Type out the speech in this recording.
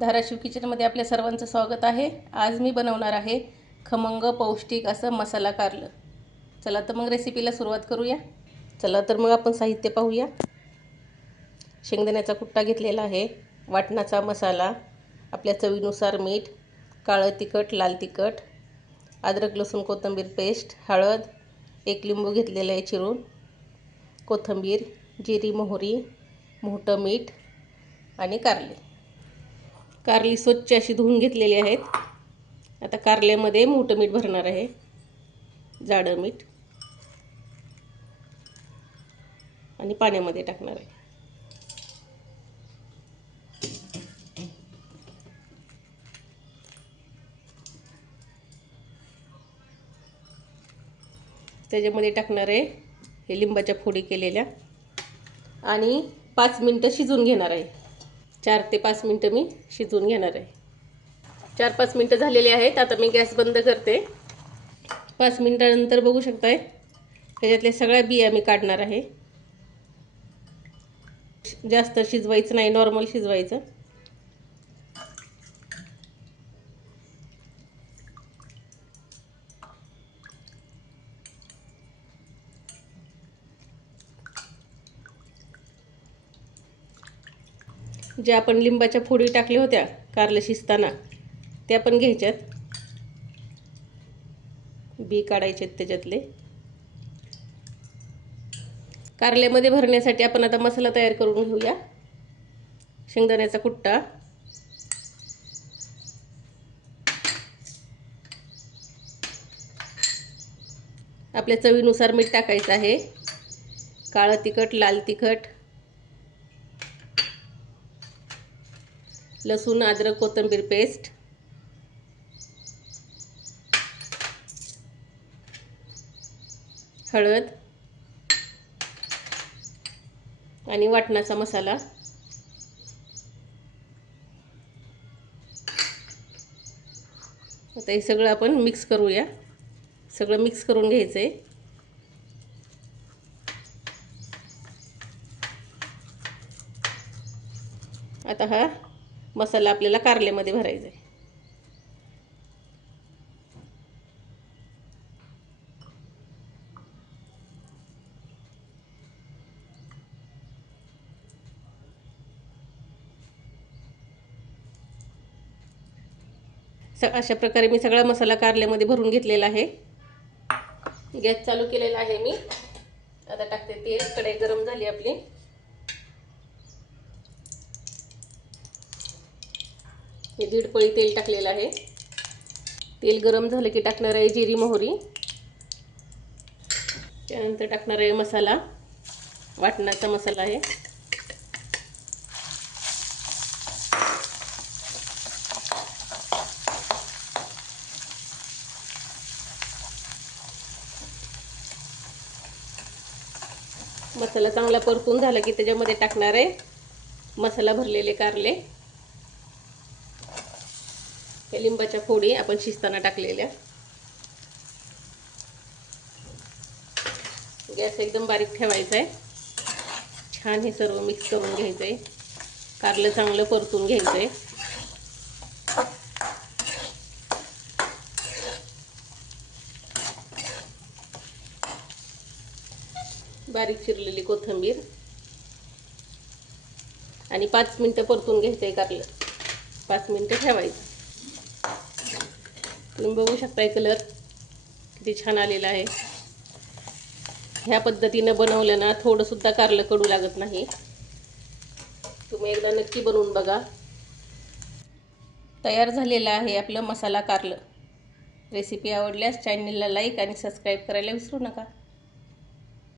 धाराशिव किचनमध्ये आपल्या सर्वांचं स्वागत आहे। आज मी बनवणार आहे खमंग पौष्टिक असं मसाला कारलं। चला तर मग रेसिपीला सुरुवात करूया। चला तर मग आपण साहित्य पाहूया। शेंगदाण्याचा कुट्टा घेतलेला आहे, वाटणाचा मसाला, आपल्या चवीनुसार मीठ, काळं तिखट, लाल तिखट, अद्रक लसूण कोथिंबीर पेस्ट, हळद, एक लिंबू घेतलेला आहे चिरून, कोथिंबीर, जिरी मोहरी, मोठं मीठ आणि कारले। कारली स्वच्छ अशी धुवून घेतलेली आहेत। आता कारल्यामध्ये मोठं मीठ भरणार आहे, जाडं मीठ, आणि पाण्यामध्ये टाकणार आहे। त्याच्यामध्ये टाकणार आहे हे लिंबाच्या फोडी केलेल्या आणि 5 मिनिटं शिजवून घेणार आहे। 4 ते 5 मिनिटं मी शिजवून घेणार आहे। 4-5 मिनिटं झालेली आहेत। आता मी गॅस बंद करते। 5 मिनिटानंतर बघू शकताय त्याच्यातल्या सगळ्या बिया मी काढणार आहे। जास्त शिजवायचं नाही, नॉर्मल शिजवायचं। जे आपण लिंबाच्या फोडी टाकल्या होत्या कारलं शिजताना त्या पण घ्यायच्यात, बी काढायचे त्याच्यातले। कारल्यामध्ये भरण्यासाठी आपण आता मसाला तयार करून घेऊया। शेंगदाण्याचा कुट्टा, आपल्या चवीनुसार मीठ टाकायचं आहे, काळं तिखट, लाल तिखट, लसूण अद्रक कोथिंबीर पेस्ट, हळद आणि वाटणाचा मसाला। आता हे सगळं आपण मिक्स करूया। सगळं मिक्स करून घ्यायचं आहे। आता हा मसाला आपल्याला कारल्यामध्ये भरायचा आहे। अशा प्रकारे मी सगळा मसाला कारल्यामध्ये भरून घेतलेला आहे। गॅस चालू केलेला आहे मी। आता टाकते तेल। कढई गरम झाली आपली। मी 1.5 पळी तेल टाकलेलं आहे। तेल गरम झालं की टाकणार आहे जिरी मोहरी, त्यानंतर टाकणार आहे मसाला, वाटणाचा मसाला आहे, मसाला चांगला परतून झाला की त्याच्यामध्ये टाकणार आहे मसाला भरलेले कारले, हे लिंबाच्या फोडी आपण शिजताना टाकलेल्या। गॅस एकदम बारीक ठेवायचा आहे। छान हे सर्व मिक्स करून घ्यायचं आहे। कारलं चांगलं परतून घ्यायचं आहे। बारीक चिरलेली कोथिंबीर आणि 5 मिनिटं परतून घ्यायचं आहे कारलं। 5 मिनिटं ठेवायचं। तुम्ही बघू शकताय कलर किती छान आलेला आहे। ह्या पद्धतीने बनवलं ना थोडं सुद्धा कारलं कडू लागत नाही। तुम्ही एकदा नक्की बनवून बघा। तयार झालेला आहे आपलं मसाला कारलं। रेसिपी आवडल्यास चॅनलला लाईक आणि सबस्क्राईब करायला विसरू नका।